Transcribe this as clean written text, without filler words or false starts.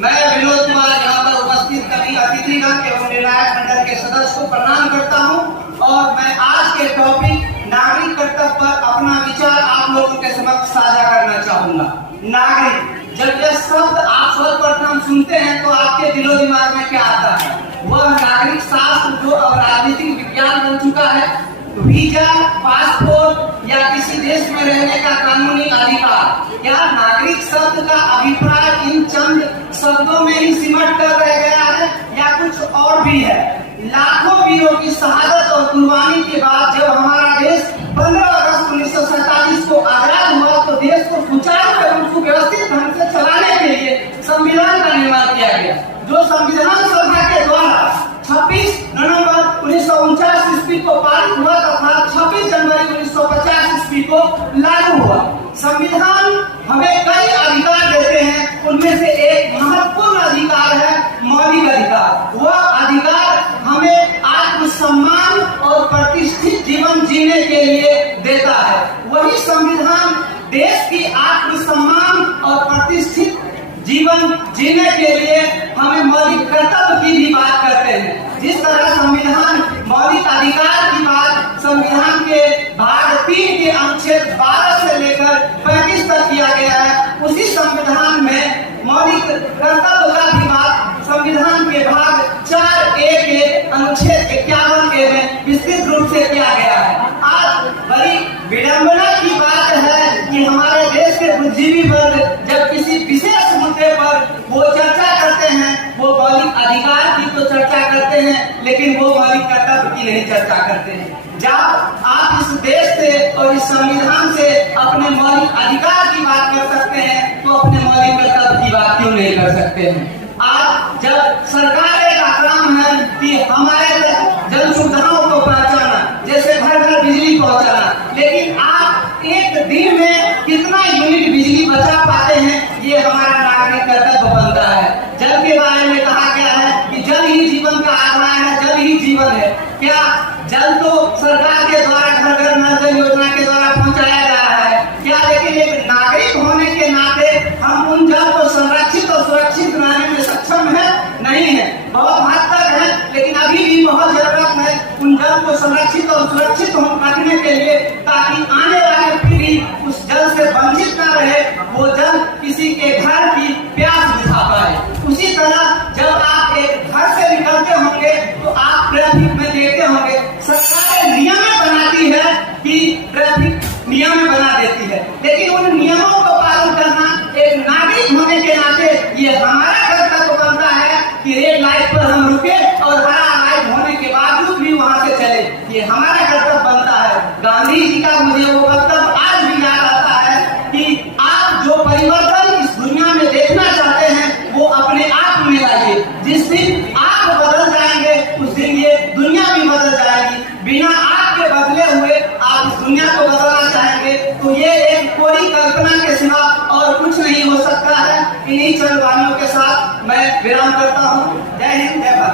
मैं विनोद कुमार यहाँ पर उपस्थित कवि अतिथिगण एवं निर्णायक मंडल के सदस्य को प्रणाम करता हूँ और मैं आज के टॉपिक नागरिक कर्तव्य पर अपना विचार आप लोगों के समक्ष साझा करना चाहूंगा। नागरिक, जब यह शब्द आप सर्वप्रथम सुनते हैं तो आपके दिलो दिमाग में क्या आता है? वह नागरिक शास्त्र जो अब राजनीतिक विज्ञान बन चुका है। वीजा, पासपोर्ट या किसी देश में रहने का कानूनी अधिकार। क्या नागरिक शब्द का अभिप्राय इन चंद शब्दों में ही सिमट कर रह गया है या कुछ और भी है? लाखों वीरों की शहादत और कुर्बानी के बाद जब हमारा देश 15 अगस्त 1947 को आजाद हुआ तो देश को सुचारू एवं सुव्यवस्थित ढंग से चलाने के लिए संविधान का निर्माण किया गया, जो संविधान सभा के द्वारा 26 नवंबर 1949 ईस्वी को पारित हुआ तथा 26 जनवरी 1950 ईस्वी को लागू हुआ। संविधान हमें कई अधिकार देते हैं, उनमें से एक महत्वपूर्ण अधिकार है मौलिक अधिकार। वह अधिकार हमें आत्मसम्मान और प्रतिष्ठित जीवन जीने के लिए देता है। वही संविधान देश की आत्मसम्मान और प्रतिष्ठित जीवन जीने के लिए हमें मौलिक कर्तव्य की भी बात करते हैं। जिस तरह संविधान मौलिक अधिकार की बात संविधान के भाग 3 के अनुच्छेद 12 से लेकर 35 तक किया गया है, उसी संविधान में मौलिक कर्तव्य का भी बात संविधान के भाग 4A के अनुच्छेद 51A में विस्तृत रूप से किया गया है। आज बड़ी विडंबना की बात है कि हमारे देश के बुद्धिजीवी वर्ग जब किसी विशेष मुद्दे पर वो चर्चा करते हैं, वो मौलिक अधिकार की तो चर्चा करते हैं लेकिन वो मौलिक कर्तव्य की नहीं चर्चा करते हैं। जब आप इस देश से और इस संविधान से अपने मौलिक अधिकार की बात कर सकते हैं तो अपने मौलिक कर्तव्य की बात क्यों नहीं कर सकते हैं? आज जब सरकार का काम है कि हमारे जन सुविधाओं को पहुंचाना, जैसे घर घर बिजली पहुंचाना, लेकिन आप एक दिन में कितना यूनिट बिजली बचा पाते हैं, ये हमारा नागरिक कर्तव्य बनता है। जल के बारे में कहा गया है कि जल ही जीवन का आधार है, जल ही जीवन है। क्या जल तो सरकार के द्वारा घर घर नल जल योजना के द्वारा पहुंचाया जा रहा है क्या? लेकिन एक नागरिक होने के नाते हम उन जल को संरक्षित और सुरक्षित बनाने में सक्षम है? नहीं है। बहुत हद तक है, लेकिन अभी भी बहुत जरूरत है उन जल को संरक्षित और सुरक्षित रखने के लिए, ताकि आने वाली पीढ़ी उस जल से वंचित न रहे, वो जल किसी के घर की प्यास बुझा पाए। उसी तरह जब आप एक घर से निकलते होंगे तो आप ट्रैफिक में देखते होंगे सरकार नियम बनाती है कि ट्रैफिक नियम बना देती है, लेकिन उन नियमों को पालन करना एक नागरिक होने के नाते ये हमारा कर्तव्य बनता है कि रेड लाइट पर हम रुके और हरा लाइट होने के बावजूद भी वहां से चले, ये हमारा कर्तव्य बनता है। गांधी जी का मुझे वो वक्तव्य आज भी याद आता है कि आप जो परिवर्तन इस दुनिया में देखना चाहते हैं वो अपने आप में लाइए। जिस दिन आप बदल जाएंगे उस दिन ये दुनिया भी बदल जाएगी। बिना आपके बदले हुए आप इस दुनिया को बदलना चाहेंगे तो ये एक कोरी कल्पना के सिवा और कुछ नहीं हो सकता है। इन्हीं चंद वाणियों के साथ मैं विराम करता हूँ। जय हिंद, जय भारत।